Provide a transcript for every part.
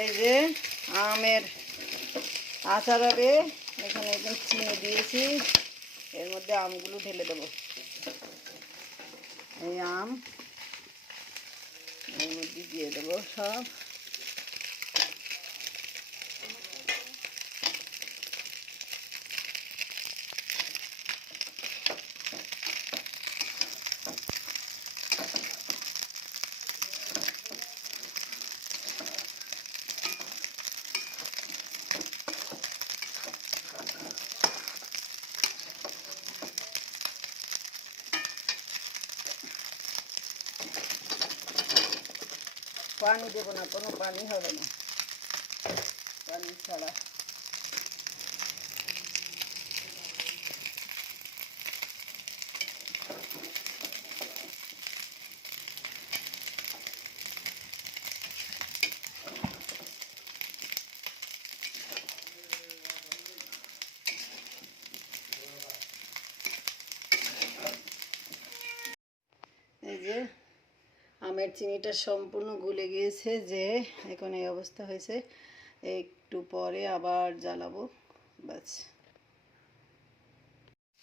এই যে আমের আচার হবে। এখানে একদম চিনি দিয়েছি, এর মধ্যে আমগুলো ঢেলে দেবো। এই আম এর মধ্যে দিয়ে দেবো সব। পানি দেবো না, কোনো পানি হবে না, পানি ছাড়া। এই যে আমের চিনিটা সম্পূর্ণ গলে গিয়েছে, যে এখন এই অবস্থা হয়েছে। একটু পরে আবার জ্বালাবো, বাস।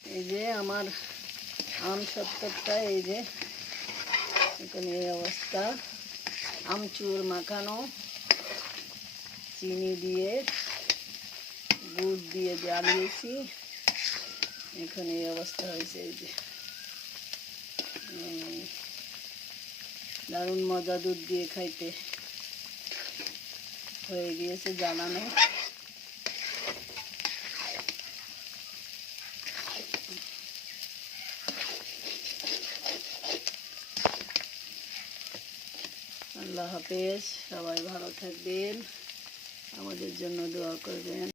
এই যে আমার আম সত্তরটা, এই যে এখন এই অবস্থা। আমচুর মাখানো, চিনি দিয়ে গুড় দিয়ে জ্বালিয়েছি, এখন এই অবস্থা হয়েছে। এই যে দারুণ মজা, দুধ দিয়ে খাইতে হয়ে গিয়েছে জ্বালানো। আল্লাহ হাফেজ, সবাই ভালো থাকবেন, আমাদের জন্য দোয়া করবেন।